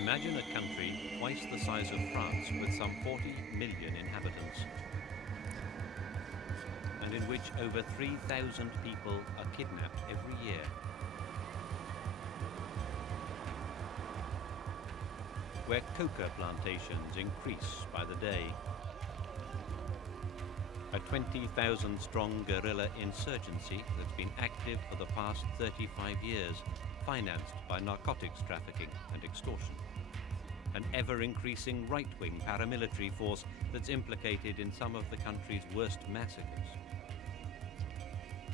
Imagine a country twice the size of France with some 40 million inhabitants, and in which over 3,000 people are kidnapped every year. Where coca plantations increase by the day. A 20,000 strong guerrilla insurgency that's been active for the past 35 years, financed by narcotics trafficking and extortion. An ever-increasing right-wing paramilitary force that's implicated in some of the country's worst massacres.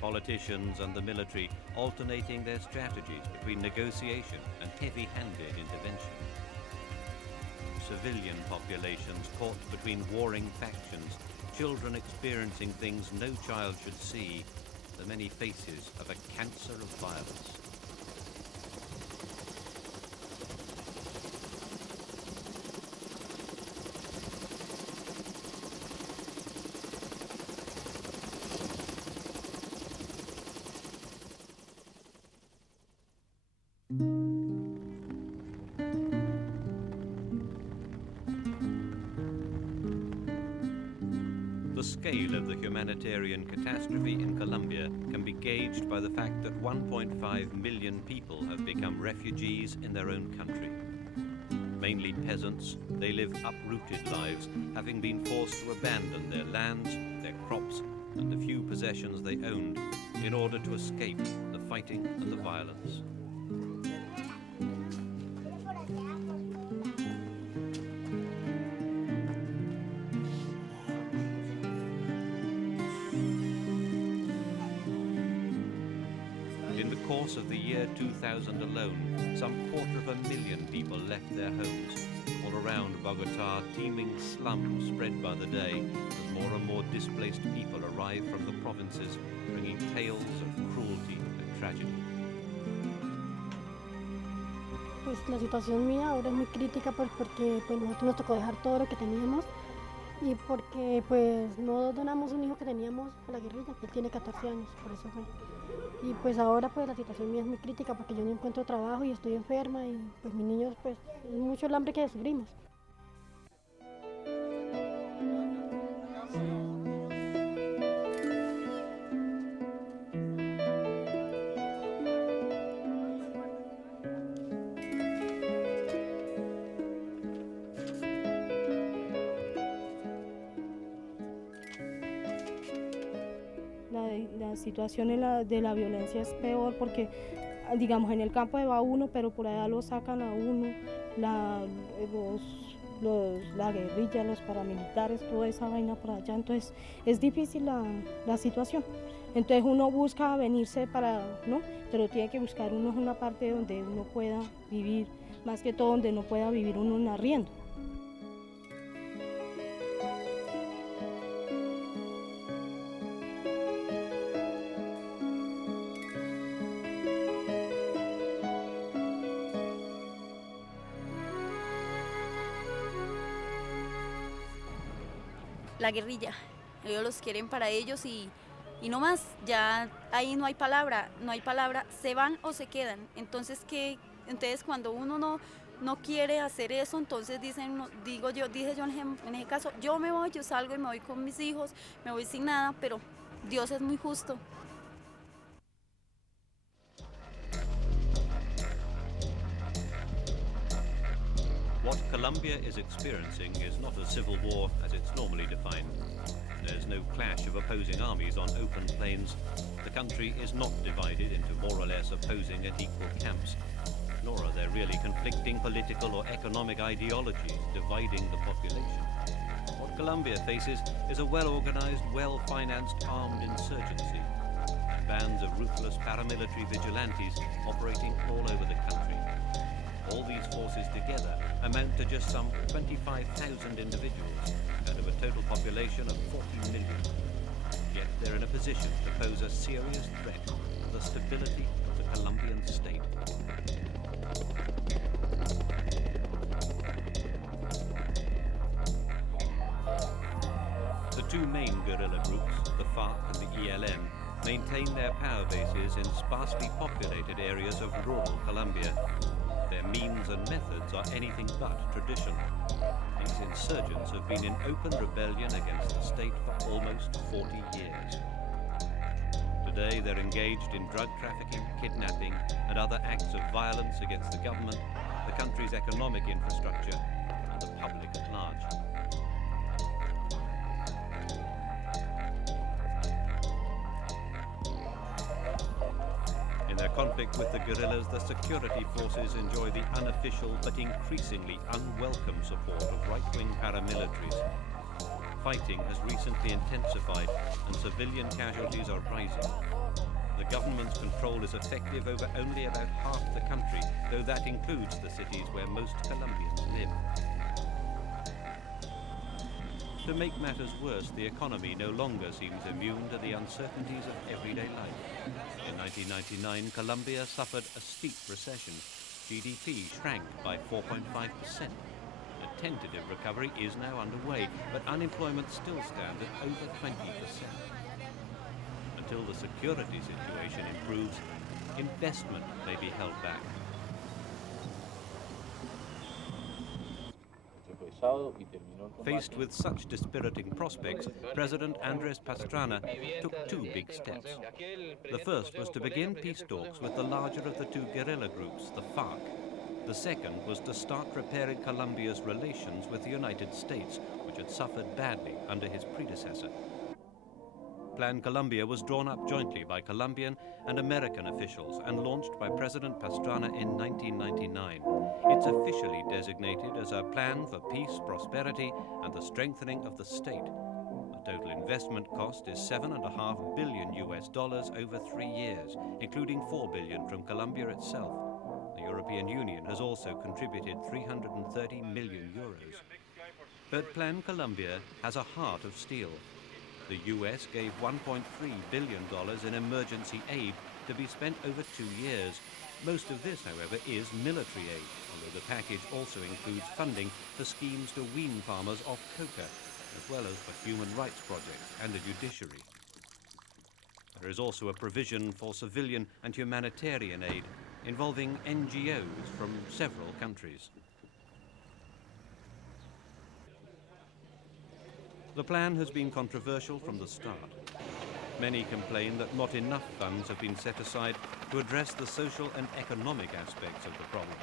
Politicians and the military alternating their strategies between negotiation and heavy-handed intervention. Civilian populations caught between warring factions, children experiencing things no child should see, the many faces of a cancer of violence. The scale of the humanitarian catastrophe in Colombia can be gauged by the fact that 1.5 million people have become refugees in their own country. Mainly peasants, they live uprooted lives, having been forced to abandon their lands, their crops, and the few possessions they owned in order to escape the fighting and the violence. In the course of the year 2000 alone, some 250,000 people left their homes. All around Bogotá, teeming slums spread by the day as more and more displaced people arrive from the provinces, bringing tales of cruelty and tragedy. Pues la situación mía ahora es muy crítica porque nosotros nos tocó dejar todo lo que teníamos y porque pues no donamos un hijo que teníamos a la guerrilla, que él tiene 14 años, por eso fue. Y pues ahora pues la situación mía es muy crítica porque yo no encuentro trabajo y estoy enferma y pues mis niños pues es mucho el hambre que sufrimos. La situación de la violencia es peor porque, digamos, en el campo va uno, pero por allá lo sacan a uno, la guerrilla, los paramilitares, toda esa vaina por allá, entonces es difícil la situación. Entonces uno busca venirse ¿no? Pero tiene que buscar uno una parte donde uno pueda vivir, más que todo donde no pueda vivir uno en arriendo. La guerrilla, ellos los quieren para ellos y no más, ya ahí no hay palabra, se van o se quedan. Entonces cuando uno no quiere hacer eso, entonces dije yo en ese caso, yo me voy, yo salgo y me voy con mis hijos, me voy sin nada, pero Dios es muy justo. What Colombia is experiencing is not a civil war as it's normally defined. There's no clash of opposing armies on open plains. The country is not divided into more or less opposing and equal camps, nor are there really conflicting political or economic ideologies dividing the population. What Colombia faces is a well-organized, well-financed armed insurgency. Bands of ruthless paramilitary vigilantes operating all over the country. All these forces together amount to just some 25,000 individuals out of a total population of 40 million. Yet they're in a position to pose a serious threat to the stability of the Colombian state. The two main guerrilla groups, the Farc and the ELN, maintain their power bases in sparsely populated areas of rural Colombia. Their means and methods are anything but traditional. These insurgents have been in open rebellion against the state for almost 40 years. Today they're engaged in drug trafficking, kidnapping, and other acts of violence against the government, the country's economic infrastructure, and the public at large. In their conflict with the guerrillas, the security forces enjoy the unofficial but increasingly unwelcome support of right-wing paramilitaries. Fighting has recently intensified and civilian casualties are rising. The government's control is effective over only about half the country, though that includes the cities where most Colombians live. To make matters worse, the economy no longer seems immune to the uncertainties of everyday life. In 1999, Colombia suffered a steep recession. GDP shrank by 4.5%. A tentative recovery is now underway, but unemployment still stands at over 20%. Until the security situation improves, investment may be held back. Faced with such dispiriting prospects, President Andrés Pastrana took two big steps. The first was to begin peace talks with the larger of the two guerrilla groups, the Farc. The second was to start repairing Colombia's relations with the United States, which had suffered badly under his predecessor. Plan Colombia was drawn up jointly by Colombian and American officials and launched by President Pastrana in 1999. It's officially designated as a plan for peace, prosperity, and the strengthening of the state. The total investment cost is $7.5 billion over 3 years, including $4 billion from Colombia itself. The European Union has also contributed 330 million euros. But Plan Colombia has a heart of steel. The US gave $1.3 billion in emergency aid to be spent over 2 years. Most of this, however, is military aid, although the package also includes funding for schemes to wean farmers off coca, as well as for human rights projects and the judiciary. There is also a provision for civilian and humanitarian aid involving NGOs from several countries. The plan has been controversial from the start. Many complain that not enough funds have been set aside to address the social and economic aspects of the problem,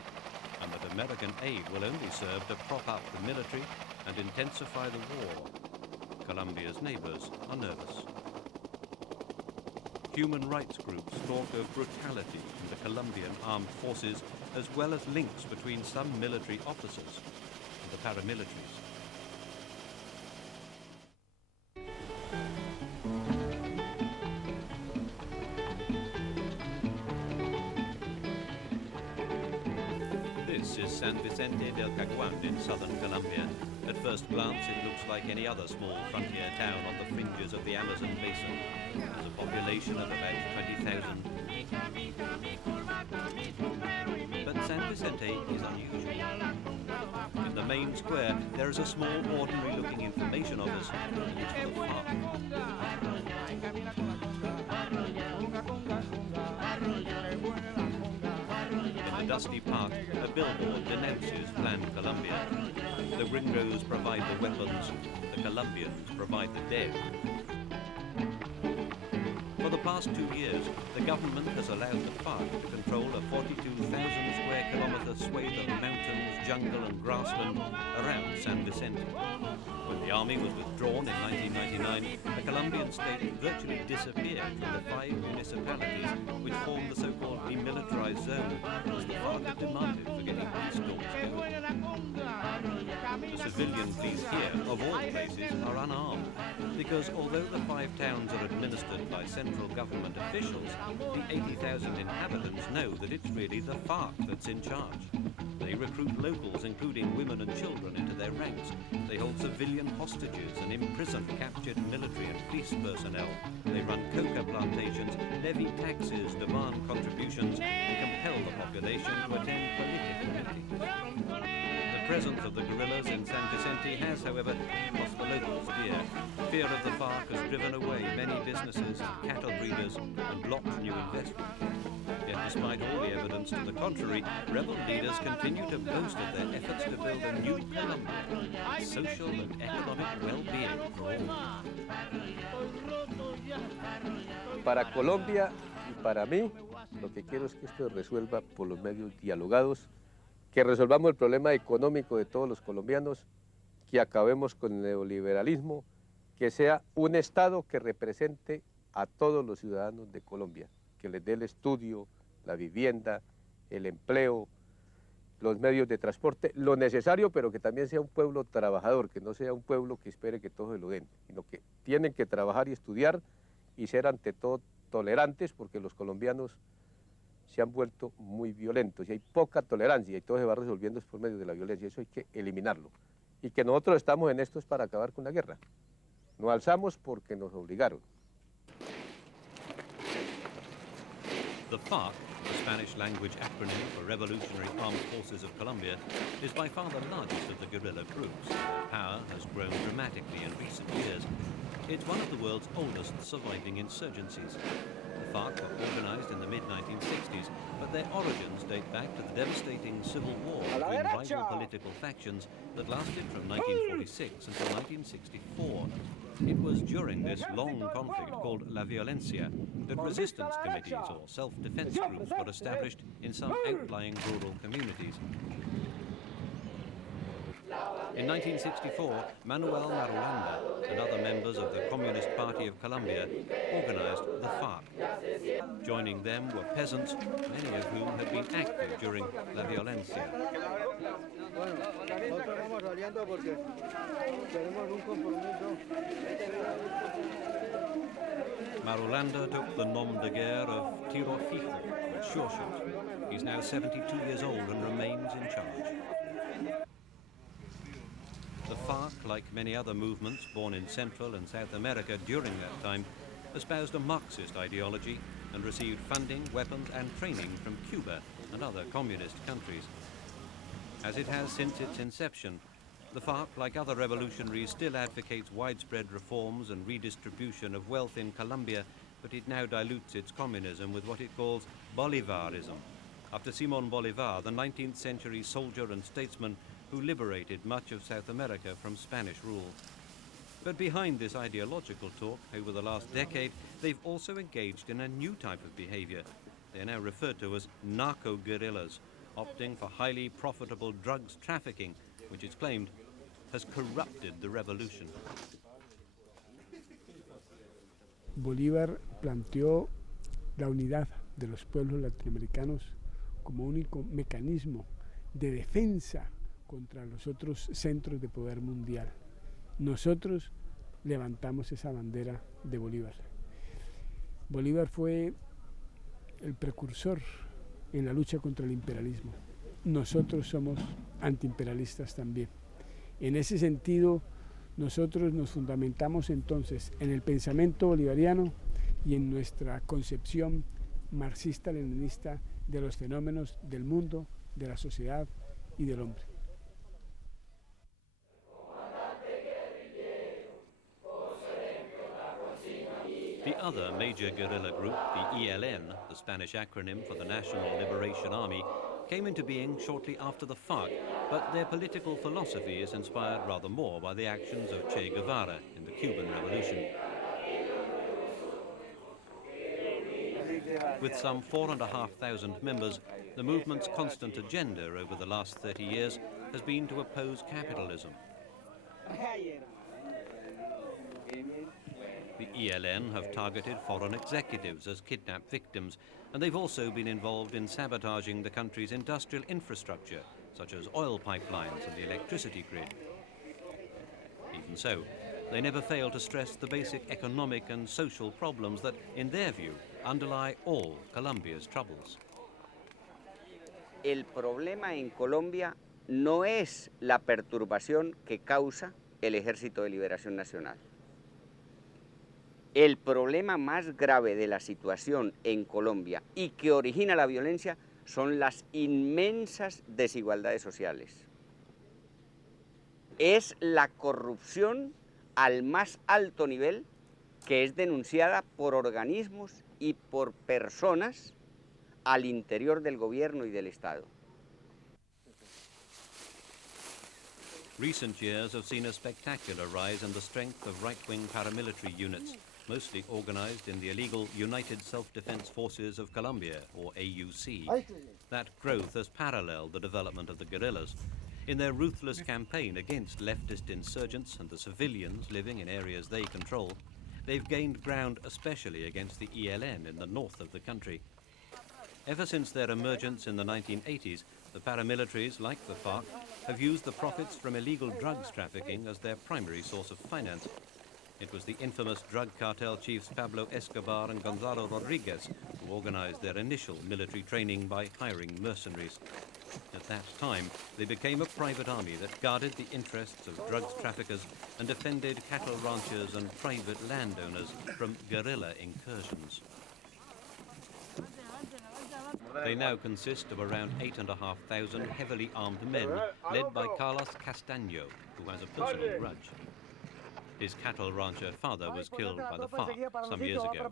and that American aid will only serve to prop up the military and intensify the war. Colombia's neighbors are nervous. Human rights groups talk of brutality in the Colombian armed forces, as well as links between some military officers and the paramilitaries. This is San Vicente del Caguán in southern Colombia. At first glance, it looks like any other small frontier town on the fringes of the Amazon basin. It has a population of about 20,000. But San Vicente is unusual. In the main square, there is a small, ordinary-looking information office. It's for the Farc. In the dusty park, a billboard denounces Plan Colombia. The gringos provide the weapons, the Colombians provide the dead. For the past 2 years, the government has allowed the Farc to control a 42,000 square kilometer swathe of mountains, jungle and grassland around San Vicente. When the army was withdrawn in 1999, the Colombian state virtually disappeared from the 5 municipalities which formed the so-called demilitarized zone, as the Farc had demanded for getting peace talks going. The civilian police here, of all places, are unarmed, because although the 5 towns are administered by central government officials, the 80,000 inhabitants know that it's really the Farc that's in charge. They recruit locals, including women and children, into their ranks. They hold civilian hostages and imprison captured military and police personnel. They run coca plantations, levy taxes, demand contributions, and compel the population to attend political meetings. The presence of the guerrillas in San Vicente has, however, cost the locals dear. Fear of the Farc has driven away many businesses and cattle breeders and blocked new investment. Yet despite all the evidence to the contrary, rebel leaders continue to boast of their efforts to build a new Colombia, social and economic well-being for all. Para Colombia y para mí, lo que quiero es que esto se resuelva por los medios dialogados, que resolvamos el problema económico de todos los colombianos, que acabemos con el neoliberalismo, que sea un Estado que represente a todos los ciudadanos de Colombia, que les dé el estudio, la vivienda, el empleo, los medios de transporte, lo necesario, pero que también sea un pueblo trabajador, que no sea un pueblo que espere que todos se lo den, sino que tienen que trabajar y estudiar y ser ante todo tolerantes, porque los colombianos se han vuelto muy violentos y hay poca tolerancia y todo se va resolviendo por medio de la violencia. Eso hay que eliminarlo. Y que nosotros estamos en esto es para acabar con la guerra. Nos alzamos porque nos obligaron. The Farc, the Spanish-language acronym for Revolutionary Armed Forces of Colombia, is by far the largest of the guerrilla groups. Power has grown dramatically in recent years. It's one of the world's oldest surviving insurgencies. The Farc were organized in the mid-1960s, but their origins date back to the devastating civil war between rival political factions that lasted from 1946 until 1964. It was during this long conflict called La Violencia that resistance committees or self-defense groups were established in some outlying rural communities. In 1964, Manuel Marulanda and other members of the Communist Party of Colombia organized the Farc. Joining them were peasants, many of whom had been active during La Violencia. Marulanda took the nom de guerre of Tiro Fijo, or sure shoot. He's now 72 years old and remains in charge. The Farc, like many other movements born in Central and South America during that time, espoused a Marxist ideology and received funding, weapons and training from Cuba and other communist countries. As it has since its inception, the Farc, like other revolutionaries, still advocates widespread reforms and redistribution of wealth in Colombia, but it now dilutes its communism with what it calls Bolivarism, after Simón Bolívar, the 19th century soldier and statesman who liberated much of South America from Spanish rule. But behind this ideological talk over the last decade, they've also engaged in a new type of behavior. They are now referred to as narco-guerrillas, opting for highly profitable drugs trafficking, which it's claimed has corrupted the revolution. Bolívar planteó la unidad de los pueblos latinoamericanos como único mecanismo de defensa contra los otros centros de poder mundial. Nosotros levantamos esa bandera de Bolívar. Bolívar fue el precursor en la lucha contra el imperialismo. Nosotros somos antiimperialistas también. En ese sentido, nosotros nos fundamentamos entonces en el pensamiento bolivariano y en nuestra concepción marxista-leninista de los fenómenos del mundo, de la sociedad y del hombre. The other major guerrilla group, the ELN, the Spanish acronym for the National Liberation Army, came into being shortly after the Farc, but their political philosophy is inspired rather more by the actions of Che Guevara in the Cuban Revolution. With some 4,500 members, the movement's constant agenda over the last 30 years has been to oppose capitalism. The ELN have targeted foreign executives as kidnapped victims, and they've also been involved in sabotaging the country's industrial infrastructure, such as oil pipelines and the electricity grid. Even so, they never fail to stress the basic economic and social problems that, in their view, underlie all Colombia's troubles. El problema en Colombia no es la perturbación que causa el Ejército de Liberación Nacional. El problema más grave de la situación en Colombia y que origina la violencia son las inmensas desigualdades sociales. Es la corrupción al más alto nivel que es denunciada por organismos y por personas al interior del gobierno y del Estado. Recent years have seen a spectacular rise in the strength of right-wing paramilitary units, mostly organized in the illegal United Self-Defense Forces of Colombia, or AUC. That growth has paralleled the development of the guerrillas. In their ruthless campaign against leftist insurgents and the civilians living in areas they control, they've gained ground especially against the ELN in the north of the country. Ever since their emergence in the 1980s, the paramilitaries, like the Farc, have used the profits from illegal drugs trafficking as their primary source of finance. It was the infamous drug cartel chiefs Pablo Escobar and Gonzalo Rodriguez who organized their initial military training by hiring mercenaries. At that time, they became a private army that guarded the interests of drugs traffickers and defended cattle ranchers and private landowners from guerrilla incursions. They now consist of around 8,500 heavily armed men, led by Carlos Castaño, who has a personal grudge. His cattle rancher father was killed by the Farc some years ago.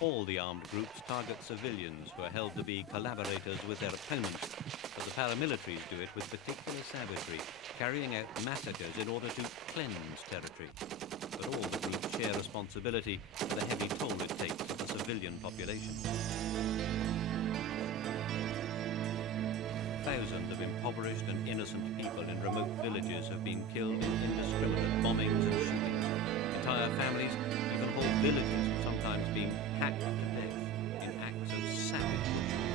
All the armed groups target civilians who are held to be collaborators with their opponents, but the paramilitaries do it with particular savagery, carrying out massacres in order to cleanse territory. But all the groups share responsibility for the heavy toll it takes of the civilian population. Thousands of impoverished and innocent people in remote villages have been killed in indiscriminate bombings and shootings. Entire families, even whole villages, have sometimes been hacked to death in acts of savage butchery.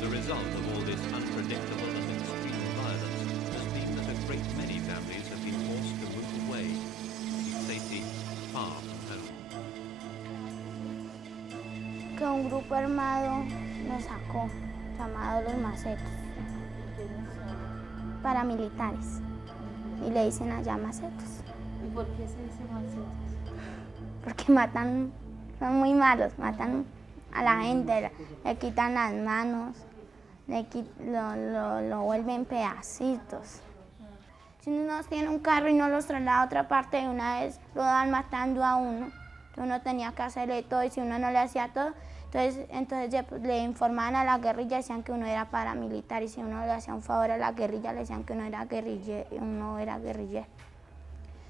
The result of all this unpredictable and extreme violence has been that a great many families have been forced to move away, seek safety far from home. Que un grupo armado nos sacó, llamado los macetos, paramilitares, y le dicen allá macetos. ¿Y por qué se dice macetos? Porque matan, son muy malos, matan a la gente, le quitan las manos, lo vuelven pedacitos. Si uno tiene un carro y no los traslada a otra parte, de una vez lo dan matando a uno. Uno tenía que hacerle todo y si uno no le hacía todo, entonces le informaban a la guerrilla, decían que uno era paramilitar y si uno le hacía un favor a la guerrilla, le decían que uno era guerrillero.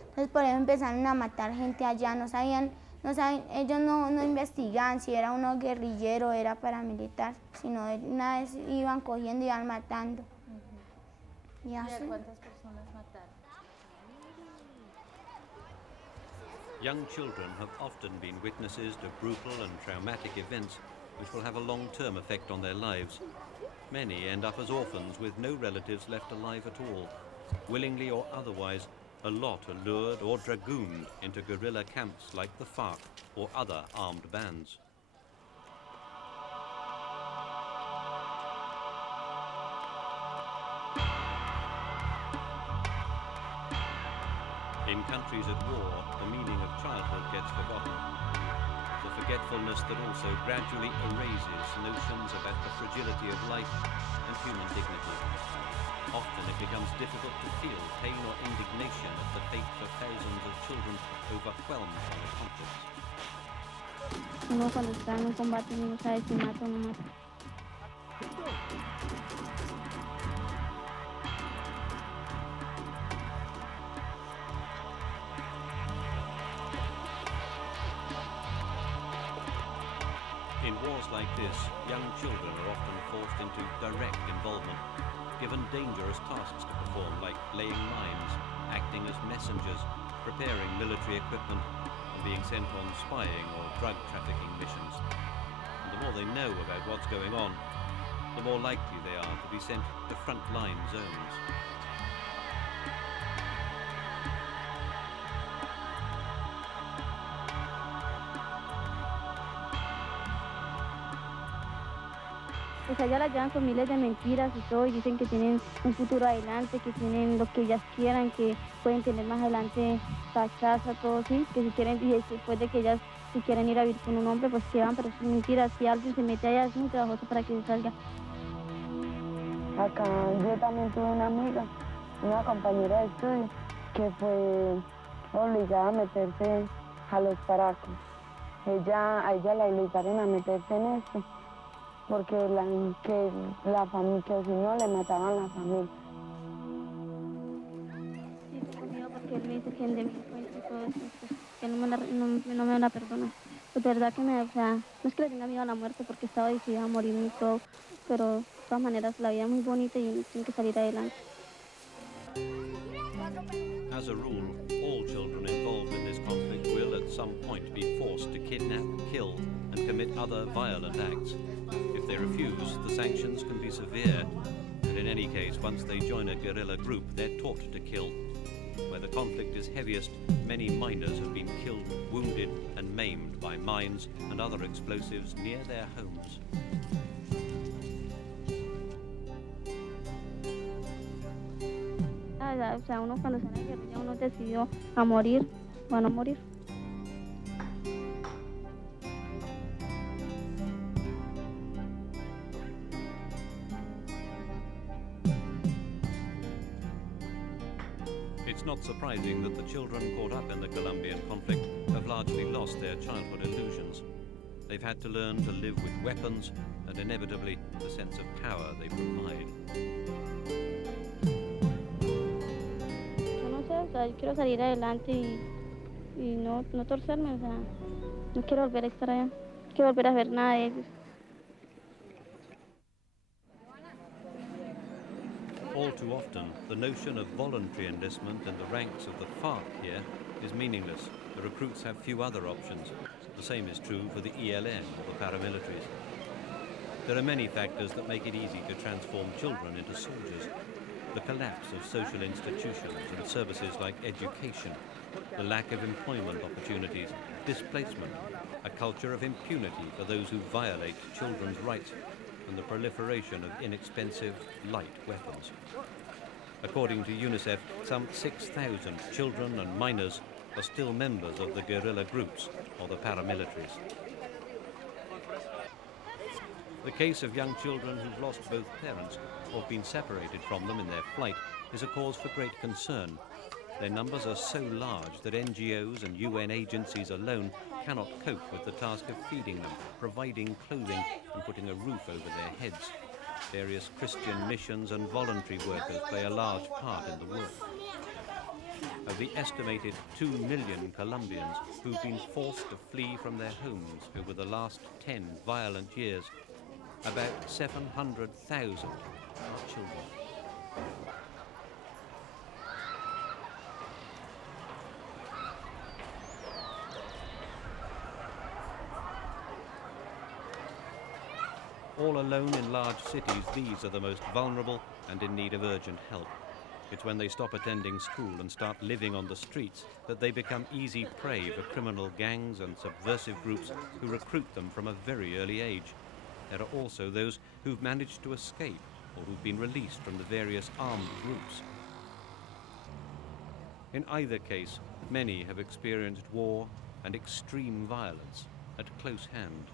Entonces por eso empezaron a matar gente allá, no sabían, ellos no investigaban si era uno guerrillero o era paramilitar, sino una vez iban cogiendo y iban matando. ¿Y a cuántas personas mataron? Young children have often been witnesses to brutal and traumatic events which will have a long-term effect on their lives. Many end up as orphans with no relatives left alive at all. Willingly or otherwise, a lot are lured or dragooned into guerrilla camps like the Farc or other armed bands. In countries at war, the meaning of childhood gets forgotten. The forgetfulness that also gradually erases notions about the fragility of life and human dignity. Often it becomes difficult to feel pain or indignation at the fate of thousands of children overwhelmed by the conflict. Uno cuando está en un combate no sabe si mata o no mata. In wars like this, young children are often forced into direct involvement, given dangerous tasks to perform like laying mines, acting as messengers, preparing military equipment, and being sent on spying or drug trafficking missions. And the more they know about what's going on, the more likely they are to be sent to front-line zones. Pues allá las llevan con miles de mentiras y todo, y dicen que tienen un futuro adelante, que tienen lo que ellas quieran, que pueden tener más adelante la casa, todo, sí, que si quieren, y después de que ellas si quieren ir a vivir con un hombre, pues que van, pero es mentira. Si alguien se mete allá es muy trabajoso para que se salga. Acá yo también tuve una amiga, una compañera de estudio, que fue obligada a meterse a los paracos. A ella la obligaron a meterse en esto, porque que si no le mataban la familia. Sí, tengo miedo porque él me dice que él de mi encuentro y todo eso, pues, que no me van a perdonar. Pues de verdad que o sea, no es que le tenga miedo a la muerte porque estaba decidida a morir y todo, pero de todas maneras la vida es muy bonita y tiene que salir adelante. As a rule, all children involved in this conflict will at some point be forced to kidnap, kill, and commit other violent acts. If they refuse, the sanctions can be severe, and in any case, once they join a guerrilla group, they're taught to kill. Where the conflict is heaviest, many miners have been killed, wounded, and maimed by mines and other explosives near their homes. O sea, uno cuando sale de guerrilla, uno decidió a morir o a no morir. It's not surprising that the children caught up in the Colombian conflict have largely lost their childhood illusions. They've had to learn to live with weapons and inevitably the sense of power they provide. Yo no sé, o sea, yo quiero salir adelante y no torcerme, o sea, no quiero volver a estar allá, no quiero volver a ver nada de ellos. All too often, the notion of voluntary enlistment in the ranks of the Farc here is meaningless. The recruits have few other options. The same is true for the ELN or the paramilitaries. There are many factors that make it easy to transform children into soldiers. The collapse of social institutions and services like education, the lack of employment opportunities, displacement, a culture of impunity for those who violate children's rights, and the proliferation of inexpensive, light weapons. According to UNICEF, some 6,000 children and minors are still members of the guerrilla groups or the paramilitaries. The case of young children who've lost both parents or been separated from them in their flight is a cause for great concern. Their numbers are so large that NGOs and UN agencies alone cannot cope with the task of feeding them, providing clothing and putting a roof over their heads. Various Christian missions and voluntary workers play a large part in the work. Of the estimated 2 million Colombians who've been forced to flee from their homes over the last 10 violent years, about 700,000 are children. All alone in large cities, these are the most vulnerable and in need of urgent help. It's when they stop attending school and start living on the streets that they become easy prey for criminal gangs and subversive groups who recruit them from a very early age. There are also those who've managed to escape or who've been released from the various armed groups. In either case, many have experienced war and extreme violence at close hand.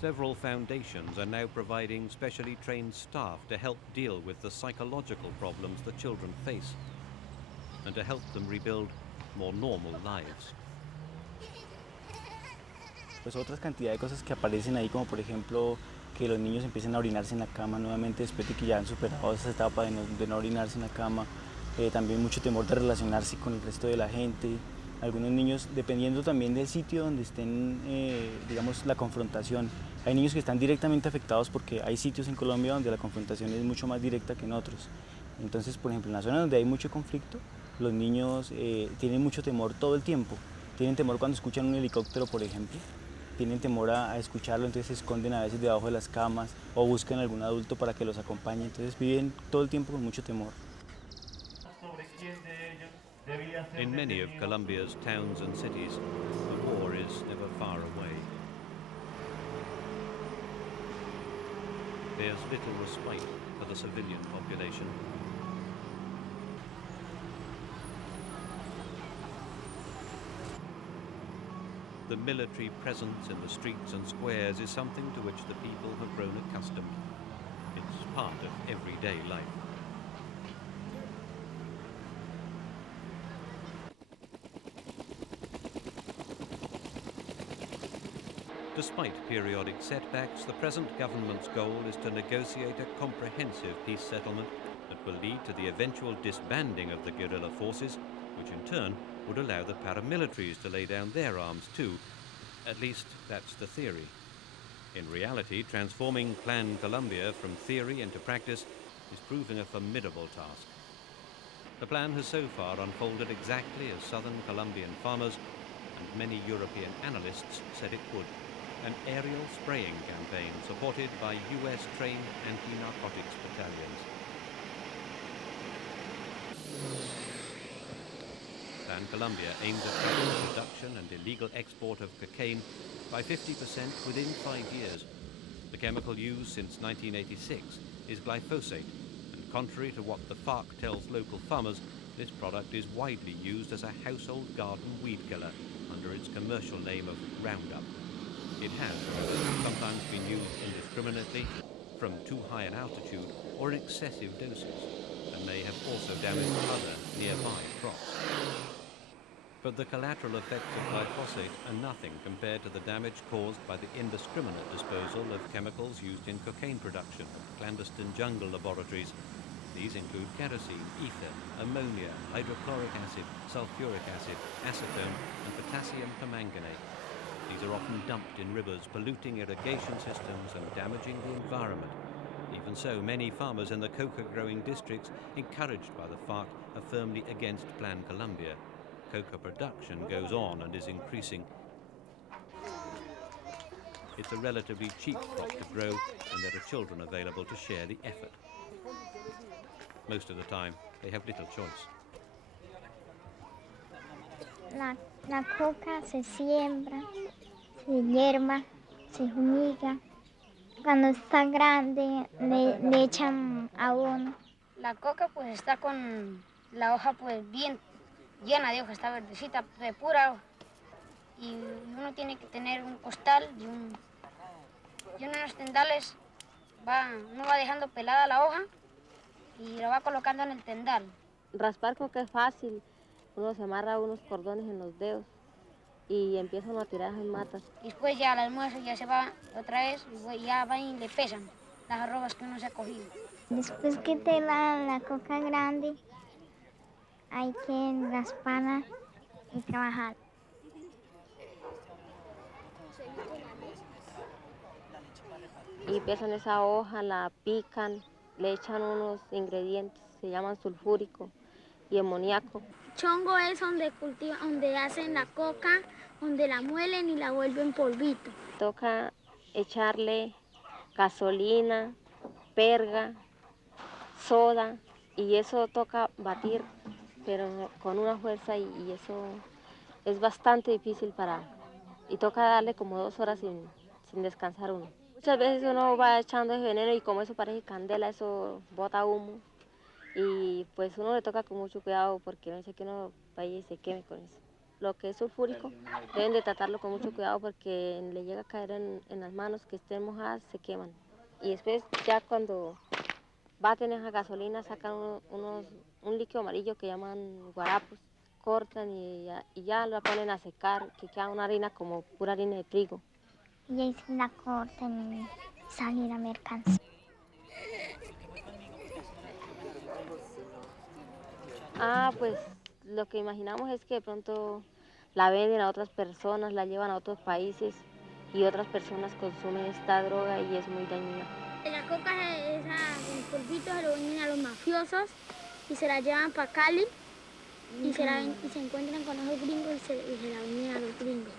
Several foundations are now providing specially trained staff to help deal with the psychological problems the children face and to help them rebuild more normal lives. Pues otras cantidad de cosas que aparecen ahí, como por ejemplo que los niños empiecen a orinarse en la cama nuevamente después de que ya han superado esa etapa de no orinarse en la cama. También mucho temor de relacionarse con el resto de la gente. Algunos niños, dependiendo también del sitio donde estén, digamos, la confrontación. Hay niños que están directamente afectados porque hay sitios en Colombia donde la confrontación es mucho más directa que en otros. Entonces, por ejemplo, en la zona donde hay mucho conflicto, los niños tienen mucho temor todo el tiempo. Tienen temor cuando escuchan un helicóptero, por ejemplo. Tienen temor a escucharlo, entonces se esconden a veces debajo de las camas o buscan algún adulto para que los acompañe. Entonces viven todo el tiempo con mucho temor. In many of Colombia's towns and cities, the war is never far away. There's little respite for the civilian population. The military presence in the streets and squares is something to which the people have grown accustomed. It's part of everyday life. Despite periodic setbacks, the present government's goal is to negotiate a comprehensive peace settlement that will lead to the eventual disbanding of the guerrilla forces, which in turn would allow the paramilitaries to lay down their arms too. At least that's the theory. In reality, transforming Plan Colombia from theory into practice is proving a formidable task. The plan has so far unfolded exactly as southern Colombian farmers and many European analysts said it would. An aerial spraying campaign supported by US-trained anti-narcotics battalions. Plan Colombia aims at cutting the production and illegal export of cocaine by 50% within 5 years. The chemical used since 1986 is glyphosate, and contrary to what the Farc tells local farmers, this product is widely used as a household garden weed killer under its commercial name of Roundup. It has, however, sometimes been used indiscriminately, from too high an altitude, or in excessive doses, and may have also damaged other nearby crops. But the collateral effects of glyphosate are nothing compared to the damage caused by the indiscriminate disposal of chemicals used in cocaine production at clandestine jungle laboratories. These include kerosene, ether, ammonia, hydrochloric acid, sulfuric acid, acetone, and potassium permanganate. These are often dumped in rivers, polluting irrigation systems and damaging the environment. Even so, many farmers in the coca-growing districts, encouraged by the Farc, are firmly against Plan Colombia. Coca production goes on and is increasing. It's a relatively cheap crop to grow, and there are children available to share the effort. Most of the time, they have little choice. La coca se siembra, se hierba, se fumiga. Cuando está grande le echan abono. La coca pues está con la hoja pues bien llena de hoja, está verdecita, de pura hoja. Y uno tiene que tener un costal y unos tendales, uno va dejando pelada la hoja y la va colocando en el tendal. Raspar coca es fácil, uno se amarra unos cordones en los dedos y empieza uno a tirar en matas. Después ya al almuerzo ya se va otra vez y ya van y le pesan las arrobas que uno se ha cogido. Después que te la coca grande, hay que rasparla y trabajar. Y pesan esa hoja, la pican, le echan unos ingredientes, se llaman sulfúrico y amoníaco. Chongo es donde hacen la coca, donde la muelen y la vuelven polvito. Toca echarle gasolina, perga, soda, y eso toca batir, pero con una fuerza y eso es bastante difícil y toca darle como 2 horas sin descansar uno. Muchas veces uno va echando ese veneno y como eso parece candela, eso bota humo. Y pues uno le toca con mucho cuidado porque no sé que uno vaya y se queme con eso. Lo que es sulfúrico deben de tratarlo con mucho cuidado porque le llega a caer en las manos que estén mojadas, se queman. Y después ya cuando baten esa gasolina sacan un líquido amarillo que llaman guarapos, cortan y ya la ponen a secar, que queda una harina como pura harina de trigo. Y ahí se la cortan y sale la mercancía. Pues lo que imaginamos es que de pronto la venden a otras personas, la llevan a otros países y otras personas consumen esta droga y es muy dañina. La coca en polvito se lo venden a los mafiosos y se la llevan para Cali y se encuentran con los gringos y se la unen a los gringos.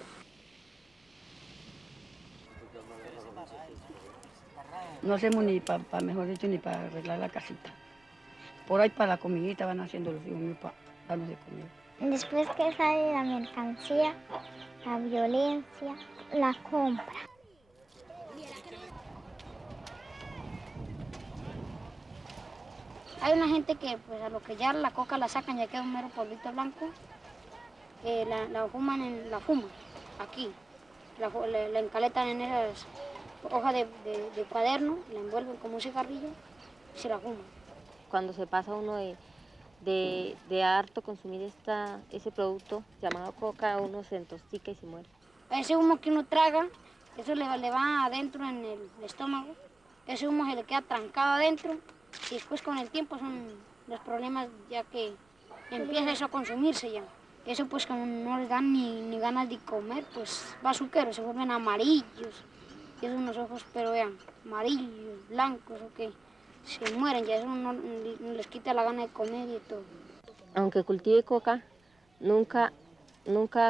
No hacemos ni mejor dicho, ni para arreglar la casita. Por ahí para la comidita van haciendo los hijos míos para darnos de comer. Después que sale la mercancía, la violencia, la compra. Hay una gente que pues a lo que ya la coca la sacan, ya queda un mero polvito blanco, la fuman, aquí, la encaletan en esas hojas de cuaderno, la envuelven como un cigarrillo y se la fuman. Cuando se pasa uno de harto consumir ese producto llamado coca, uno se intoxica y se muere. Ese humo que uno traga, eso le va adentro en el estómago, ese humo se le queda trancado adentro y después con el tiempo son los problemas ya que empieza eso a consumirse ya. Eso pues que no les dan ni ganas de comer, pues bazuqueros, se vuelven amarillos. Y esos unos ojos, pero vean, amarillos, blancos, ok, se mueren, ya eso no les quita la gana de comer y todo. Aunque cultive coca, nunca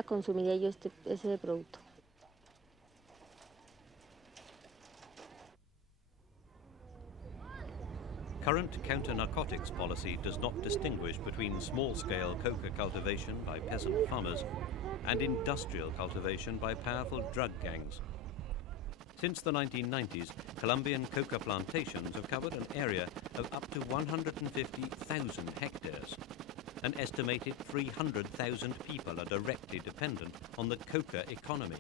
consumiría yo ese producto. Current counter-narcotics policy does not distinguish between small-scale coca cultivation by peasant farmers and industrial cultivation by powerful drug gangs. Since the 1990s, Colombian coca plantations have covered an area of up to 150,000 hectares. An estimated 300,000 people are directly dependent on the coca economy.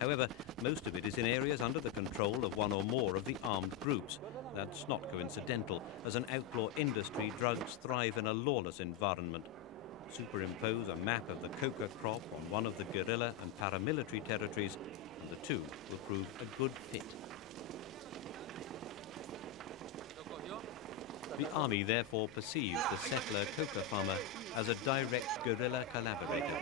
However, most of it is in areas under the control of one or more of the armed groups. That's not coincidental, as an outlaw industry, drugs thrive in a lawless environment. Superimpose a map of the coca crop on one of the guerrilla and paramilitary territories, and the two will prove a good fit. The army therefore perceives the settler coca farmer as a direct guerrilla collaborator.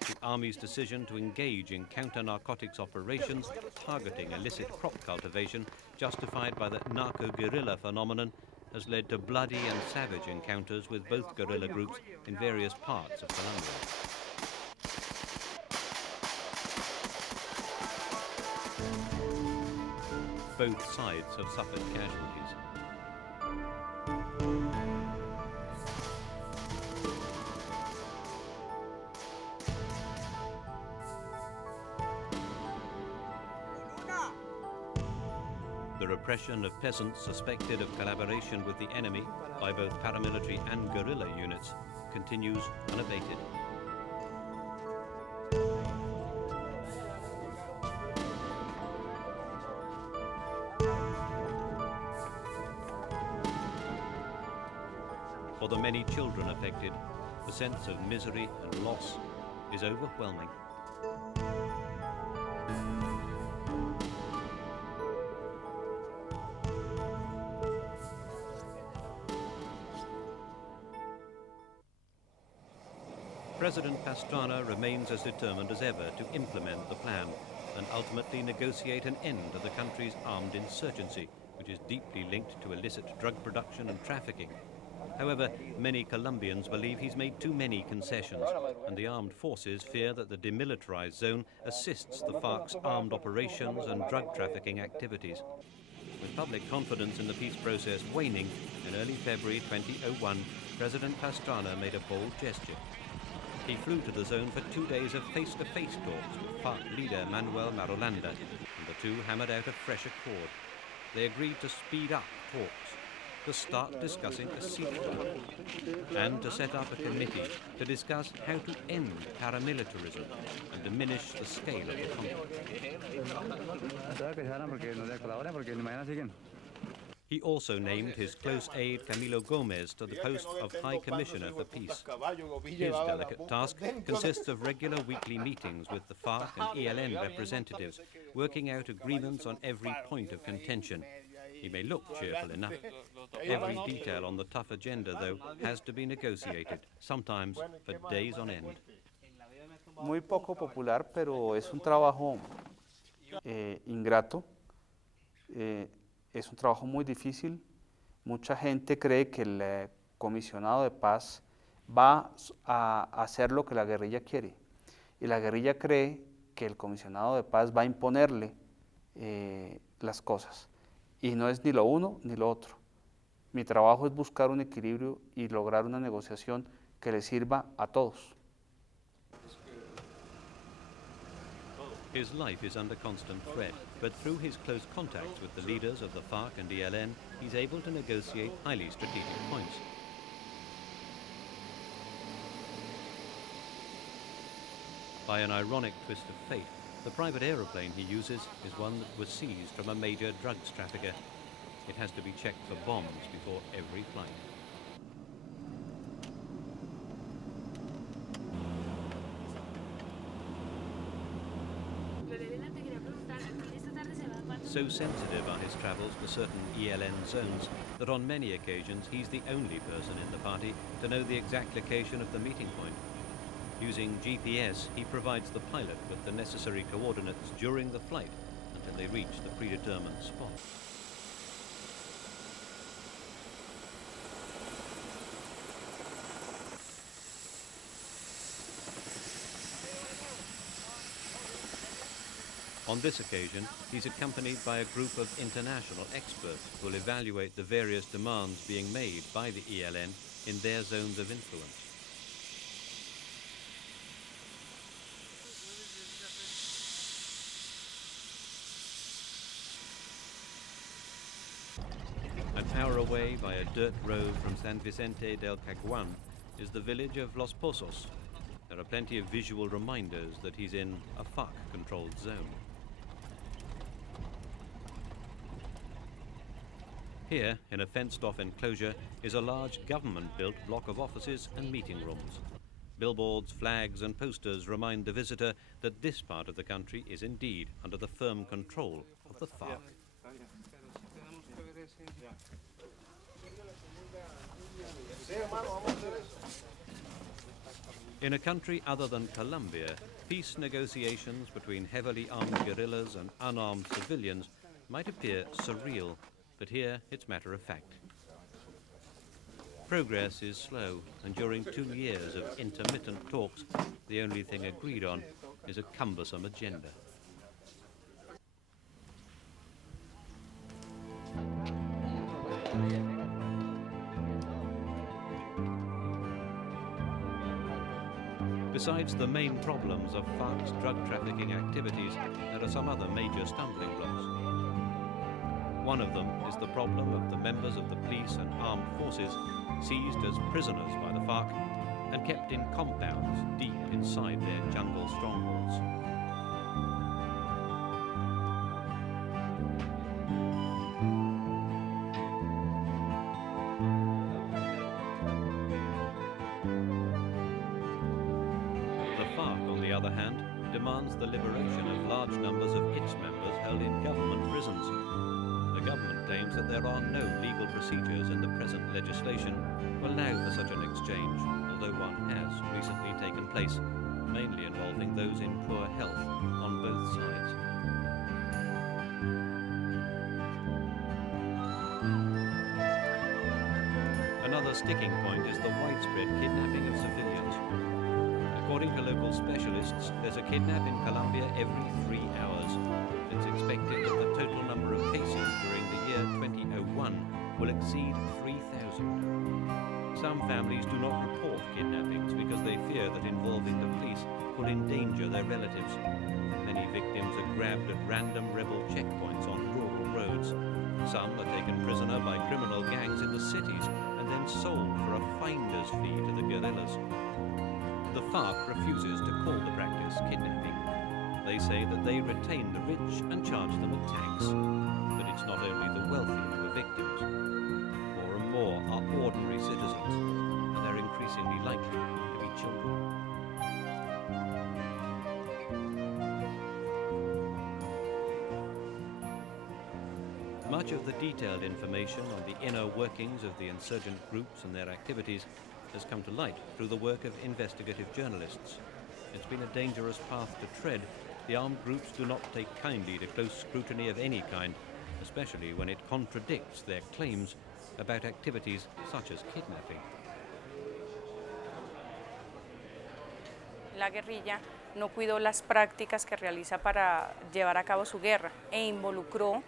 The army's decision to engage in counter-narcotics operations targeting illicit crop cultivation, justified by the narco-guerrilla phenomenon, has led to bloody and savage encounters with both guerrilla groups in various parts of Colombia. Both sides have suffered casualties. The repression of peasants suspected of collaboration with the enemy by both paramilitary and guerrilla units continues unabated. For the many children affected, the sense of misery and loss is overwhelming. President Pastrana remains as determined as ever to implement the plan and ultimately negotiate an end to the country's armed insurgency, which is deeply linked to illicit drug production and trafficking. However, many Colombians believe he's made too many concessions, and the armed forces fear that the demilitarized zone assists the Farc's armed operations and drug trafficking activities. With public confidence in the peace process waning, in early February 2001, President Pastrana made a bold gesture. He flew to the zone for 2 days of face-to-face talks with Farc leader Manuel Marulanda, and the two hammered out a fresh accord. They agreed to speed up talks, to start discussing a ceasefire, and to set up a committee to discuss how to end paramilitarism and diminish the scale of the conflict. He also named his close aide Camilo Gomez to the post of High Commissioner for Peace. His delicate task consists of regular weekly meetings with the Farc and ELN representatives, working out agreements on every point of contention. He may look cheerful enough. Every detail on the tough agenda, though, has to be negotiated, sometimes for days on end. Muy poco popular, pero es un trabajo ingrato. Es un trabajo muy difícil. Mucha gente cree que el comisionado de paz va a hacer lo que la guerrilla quiere. Y la guerrilla cree que el comisionado de paz va a imponerle las cosas. Y no es ni lo uno ni lo otro. Mi trabajo es buscar un equilibrio y lograr una negociación que le sirva a todos. His life is under constant threat, but through his close contacts with the leaders of the Farc and ELN, he's able to negotiate highly strategic points. By an ironic twist of fate, the private aeroplane he uses is one that was seized from a major drugs trafficker. It has to be checked for bombs before every flight. So sensitive are his travels to certain ELN zones that on many occasions he's the only person in the party to know the exact location of the meeting point. Using GPS, he provides the pilot with the necessary coordinates during the flight until they reach the predetermined spot. On this occasion, he's accompanied by a group of international experts who will evaluate the various demands being made by the ELN in their zones of influence. An hour away by a dirt road from San Vicente del Caguan is the village of Los Pozos. There are plenty of visual reminders that he's in a Farc-controlled zone. Here, in a fenced-off enclosure, is a large government-built block of offices and meeting rooms. Billboards, flags and posters remind the visitor that this part of the country is indeed under the firm control of the Farc. In a country other than Colombia, peace negotiations between heavily armed guerrillas and unarmed civilians might appear surreal, but here it's matter of fact. Progress is slow, and during 2 years of intermittent talks, the only thing agreed on is a cumbersome agenda. Besides the main problems of Farc's drug trafficking activities, there are some other major stumbling blocks. One of them is the problem of the members of the police and armed forces seized as prisoners by the Farc and kept in compounds deep inside their jungle strongholds. The Farc, on the other hand, demands the liberation of large numbers of its members held in government prisons. The government claims that there are no legal procedures in the present legislation to allow for such an exchange, although one has recently taken place, mainly involving those in poor health on both sides. Another sticking point is the widespread kidnapping of civilians. According to local specialists, there's a kidnap in Colombia every 3 hours. It's expected that the total number of cases during the year 2001 will exceed 3,000. Some families do not report kidnappings because they fear that involving the police could endanger their relatives. Many victims are grabbed at random rebel checkpoints on rural roads. Some are taken prisoner by criminal gangs in the cities and then sold for a finder's fee to the guerrillas. The Farc refuses to call the practice kidnapping. They say that they retain the rich and charge them a tax. But it's not only the wealthy who are victims. More and more are ordinary citizens, and they're increasingly likely to be children. Much of the detailed information on the inner workings of the insurgent groups and their activities has come to light through the work of investigative journalists. It's been a dangerous path to tread. The armed groups do not take kindly to close scrutiny of any kind, especially when it contradicts their claims about activities such as kidnapping. la guerrilla no cuidó las prácticas que realiza para llevar a cabo su guerra e involucró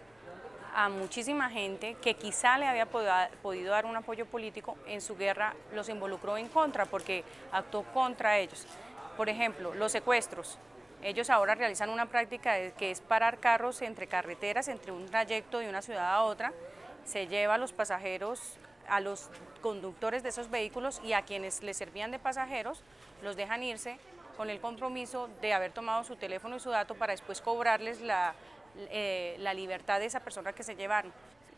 a muchísima gente que quizá le había podido dar un apoyo político en su guerra, los involucró en contra porque actuó contra ellos. Por ejemplo, los secuestros. Ellos ahora realizan una práctica que es parar carros entre carreteras, entre un trayecto de una ciudad a otra, se lleva a los pasajeros, a los conductores de esos vehículos y a quienes les servían de pasajeros, los dejan irse con el compromiso de haber tomado su teléfono y su dato para después cobrarles la libertad de esa persona que se llevaron.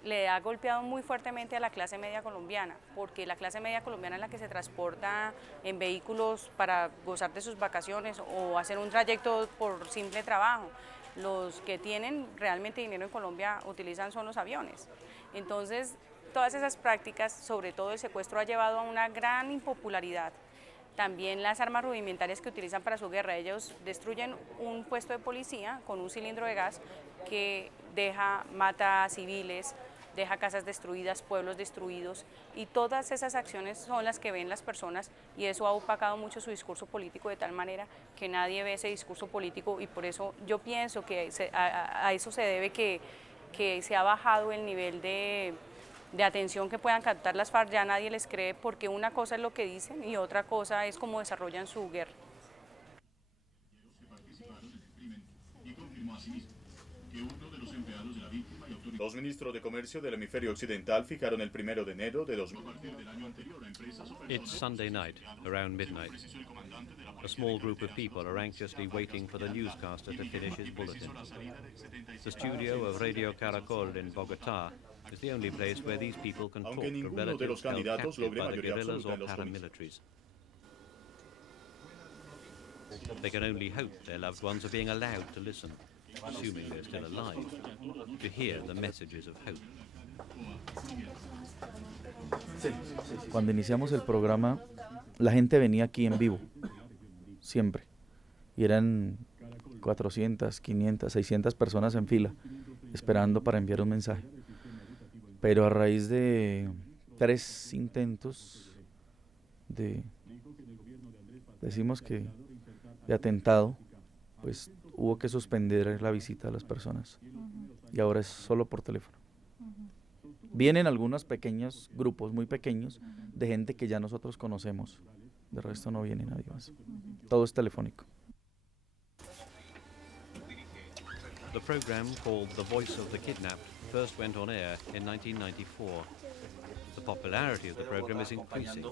Le ha golpeado muy fuertemente a la clase media colombiana, porque la clase media colombiana es la que se transporta en vehículos para gozar de sus vacaciones o hacer un trayecto por simple trabajo. Los que tienen realmente dinero en Colombia utilizan son los aviones. Entonces, todas esas prácticas, sobre todo el secuestro, ha llevado a una gran impopularidad. También las armas rudimentarias que utilizan para su guerra. Ellos destruyen un puesto de policía con un cilindro de gas que mata a civiles, deja casas destruidas, pueblos destruidos, y todas esas acciones son las que ven las personas y eso ha opacado mucho su discurso político de tal manera que nadie ve ese discurso político y por eso yo pienso que a eso se debe que se ha bajado el nivel de atención que puedan captar las Farc, ya nadie les cree porque una cosa es lo que dicen y otra cosa es cómo desarrollan su guerra. Los ministros de Comercio del hemisferio occidental fijaron el 1 de enero de 2000. It's Sunday night, around midnight. A small group of people are anxiously waiting for the newscaster to finish his bulletin. The studio of Radio Caracol in Bogotá is the only place where these people can talk Aunque to ninguno de los relatives held candidatos captive logre by the mayoría guerrillas absoluta or en los comicios. paramilitaries. They can only hope their loved ones are being allowed to listen, assuming they're still alive, to hear the messages of hope. Cuando iniciamos el programa, la gente venía aquí en vivo, siempre. Y eran 400, 500, 600 personas en fila, esperando para enviar un mensaje. Pero a raíz de 3 intentos de atentado, pues hubo que suspender la visita a las personas. Y ahora es solo por teléfono. Vienen algunos pequeños grupos, muy pequeños, de gente que ya nosotros conocemos. De resto no viene nadie más. Todo es telefónico. The program, called The Voice of the Kidnapped, first went on air in 1994. The popularity of the program is increasing,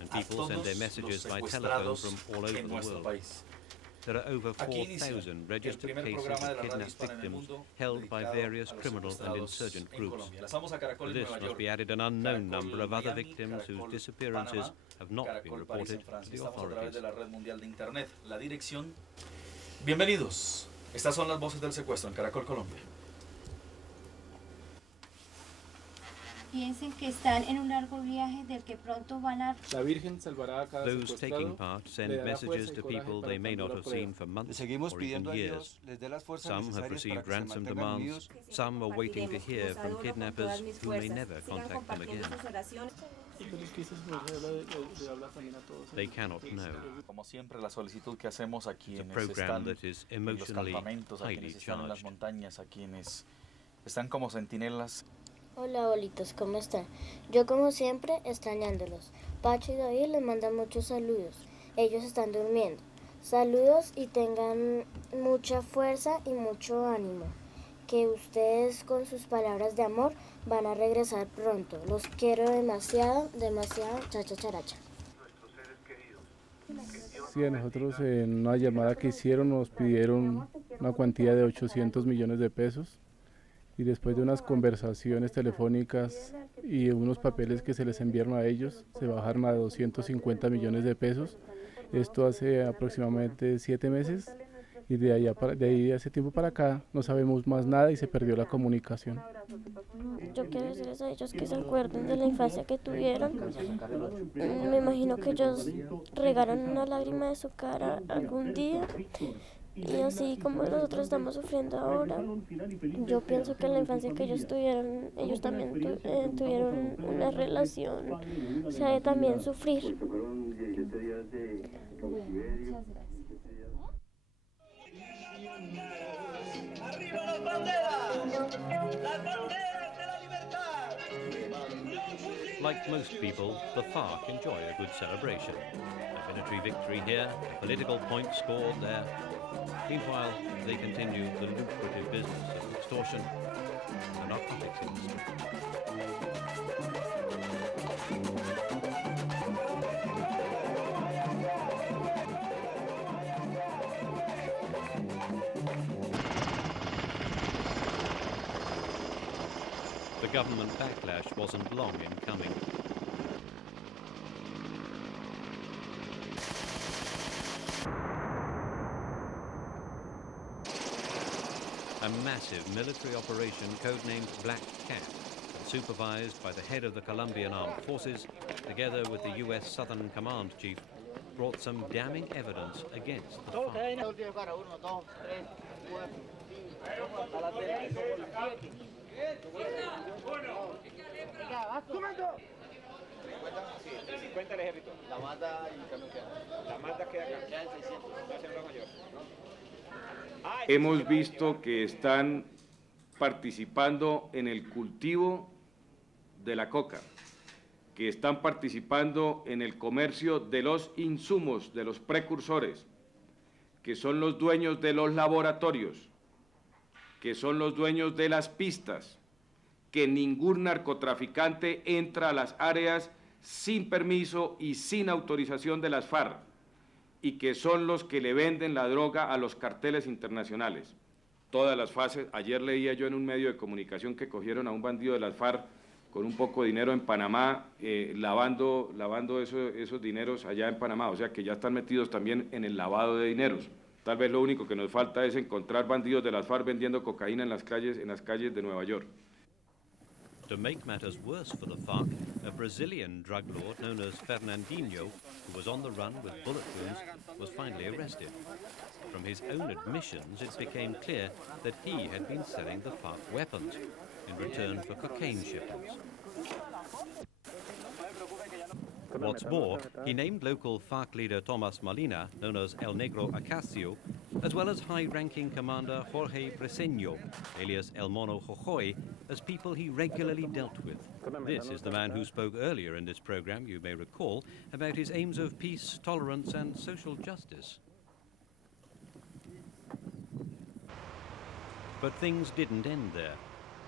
and people send their messages by telephone from all over the world. There are over 4,000 registered cases of kidnapped victims held by various criminal and insurgent groups. To this must be added an unknown number of other victims whose disappearances have not been reported to the authorities. Bienvenidos. Estas son las voces del secuestro en Caracol, Colombia. Piensen que están en un largo viaje del que pronto van a... La Virgen salvará a cada Those taking secuestrado, part le send dará messages fuerza y to coraje people para they may not enfrentar have la seen prueba. for months seguimos or even pidiendo a years. Dios les dé las fuerzas Some have necesarias received para que se ransom mantengan demands, unidos. some are waiting to hear from kidnappers who may never contact them again. They cannot know. Como siempre, la solicitud que hacemos a quienes program están that is en los emotionally campamentos, a highly quienes están en las charged. montañas, a quienes están como centinelas. Hola, bolitos, ¿cómo están? Yo, como siempre, extrañándolos. Pacho y David les mandan muchos saludos. Ellos están durmiendo. Saludos y tengan mucha fuerza y mucho ánimo. Que ustedes, con sus palabras de amor, van a regresar pronto. Los quiero demasiado, demasiado. Chacha characha. Sí, a nosotros en una llamada que hicieron nos pidieron una cuantía de 800 millones de pesos. Y después de unas conversaciones telefónicas y unos papeles que se les enviaron a ellos, se bajaron a 250 millones de pesos. Esto hace aproximadamente 7 meses y de ahí ese tiempo para acá no sabemos más nada y se perdió la comunicación. Yo quiero decirles a ellos que se acuerden de la infancia que tuvieron. Me imagino que ellos regaron una lágrima de su cara algún día. Y así como nosotros estamos sufriendo ahora, yo pienso que en la infancia que ellos tuvieron, ellos también tuvieron una relación, o sea, de también sufrir. Muchas gracias. Like most people, the Farc enjoy a good celebration. A military victory here, a political point scored there. Meanwhile, they continue the lucrative business of extortion and the narcotics industry. The government backlash wasn't long in coming. A massive military operation codenamed Black Cat, and supervised by the head of the Colombian Armed Forces, together with the US Southern Command Chief, brought some damning evidence against the Farc. Hemos visto que están participando en el cultivo de la coca, que están participando en el comercio de los insumos, de los precursores, que son los dueños de los laboratorios, que son los dueños de las pistas, que ningún narcotraficante entra a las áreas sin permiso y sin autorización de las Farc, y que son los que le venden la droga a los carteles internacionales. Todas las fases, ayer leía yo en un medio de comunicación que cogieron a un bandido de las Farc con un poco de dinero en Panamá, lavando esos dineros allá en Panamá, o sea que ya están metidos también en el lavado de dineros. Tal vez lo único que nos falta es encontrar bandidos de las Farc vendiendo cocaína en las calles de Nueva York. To make matters worse for the Farc, a Brazilian drug lord known as Fernandinho, who was on the run with bullet wounds, was finally arrested. From his own admissions, it became clear that he had been selling the Farc weapons in return for cocaine shipments. What's more, he named local Farc leader Tomas Molina, known as El Negro Acacio, as well as high-ranking commander Jorge Briceño, alias El Mono Jojoy, as people he regularly dealt with. This is the man who spoke earlier in this program, you may recall, about his aims of peace, tolerance and social justice. But things didn't end there.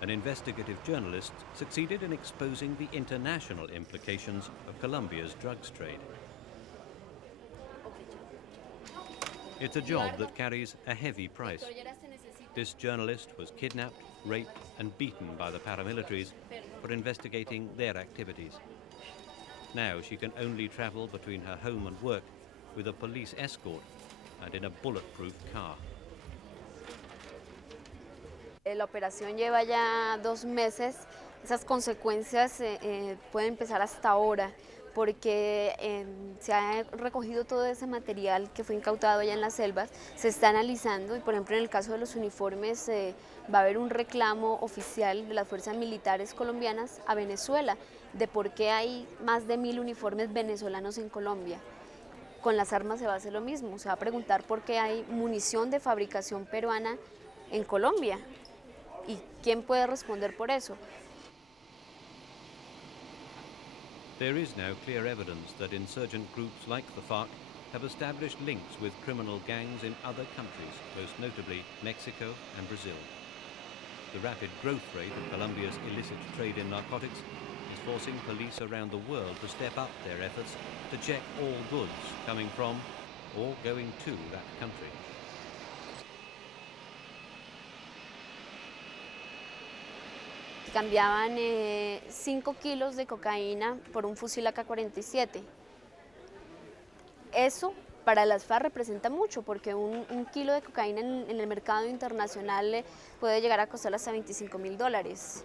An investigative journalist succeeded in exposing the international implications of Colombia's drugs trade. It's a job that carries a heavy price. This journalist was kidnapped, raped and beaten by the paramilitaries for investigating their activities. Now she can only travel between her home and work with a police escort and in a bulletproof car. La operación lleva ya 2 meses, esas consecuencias pueden empezar hasta ahora porque se ha recogido todo ese material que fue incautado allá en las selvas, se está analizando y por ejemplo en el caso de los uniformes va a haber un reclamo oficial de las fuerzas militares colombianas a Venezuela de por qué hay más de 1000 uniformes venezolanos en Colombia. Con las armas se va a hacer lo mismo, se va a preguntar por qué hay munición de fabricación peruana en Colombia. ¿Y quién puede responder por eso? There is now clear evidence that insurgent groups like the Farc have established links with criminal gangs in other countries, most notably Mexico and Brazil. The rapid growth rate of Colombia's illicit trade in narcotics is forcing police around the world to step up their efforts to check all goods coming from or going to that country. Cambiaban 5 kilos de cocaína por un fusil AK-47. Eso para las FARC representa mucho porque un kilo de cocaína en el mercado internacional puede llegar a costar hasta $25.000.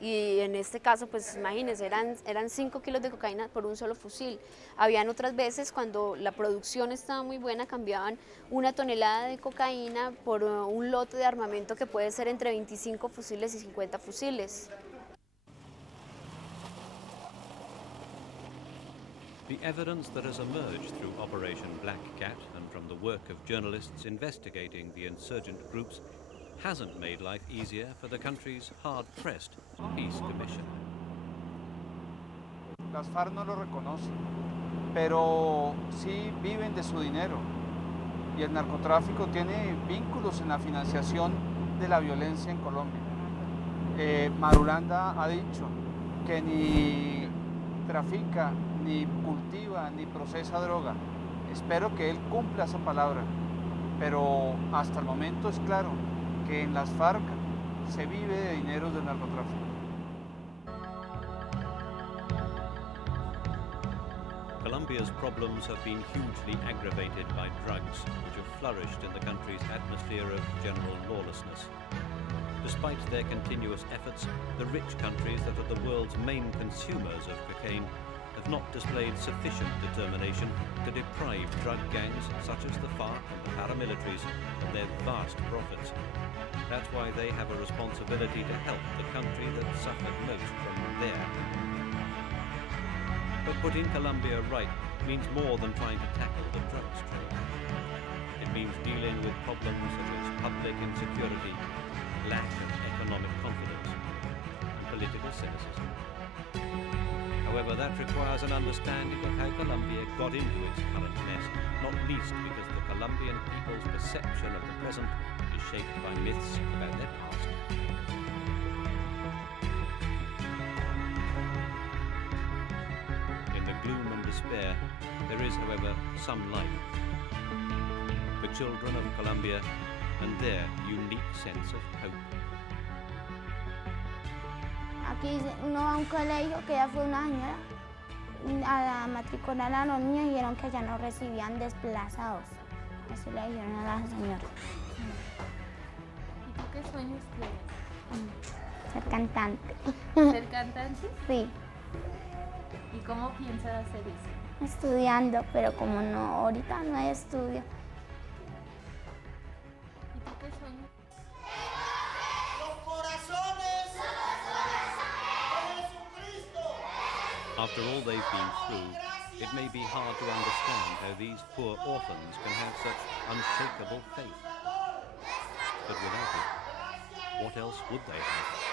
Y en este caso, pues imagínense, eran 5 kilos de cocaína por un solo fusil. Habían otras veces cuando la producción estaba muy buena, cambiaban 1 tonelada de cocaína por un lote de armamento que puede ser entre 25 fusiles y 50 fusiles. The evidence that has emerged through Operation Black Cat and from the work of journalists investigating the insurgent groups hasn't made life easier for the country's hard-pressed peace commission. Las FARC no lo reconocen, pero sí viven de su dinero. Y el narcotráfico tiene vínculos en la financiación de la violencia en Colombia. Marulanda ha dicho que ni trafica, ni cultiva, ni procesa droga. Espero que él cumpla esa palabra, pero hasta el momento es claro que en las FARC se vive de dineros del narcotráfico. Colombia's problems have been hugely aggravated by drugs, which have flourished in the country's atmosphere of general lawlessness. Despite their continuous efforts, the rich countries that are the world's main consumers of cocaine have not displayed sufficient determination to deprive drug gangs such as the Farc and the paramilitaries of their vast profits. That's why they have a responsibility to help the country that suffered most from their. But putting Colombia right means more than trying to tackle the drugs trade. It means dealing with problems such as public insecurity, lack of economic confidence, and political cynicism. However, that requires an understanding of how Colombia got into its current mess, not least because the Colombian people's perception of the present is shaped by myths about their past. In the gloom and despair, there is, however, some light. The children of Colombia and their unique sense of hope. Aquí uno va a un colegio que ya fue una señora a matricular a los niños y dijeron que ya no recibían desplazados. Así le dijeron a la señora. ¿Y tú qué sueños tienes? Ser cantante. ¿Ser cantante? Sí. ¿Y cómo piensas hacer eso? Estudiando, pero como no, ahorita no hay estudio. ¿Y tú qué sueños? After all they've been through, it may be hard to understand how these poor orphans can have such unshakable faith. But without it, what else would they have?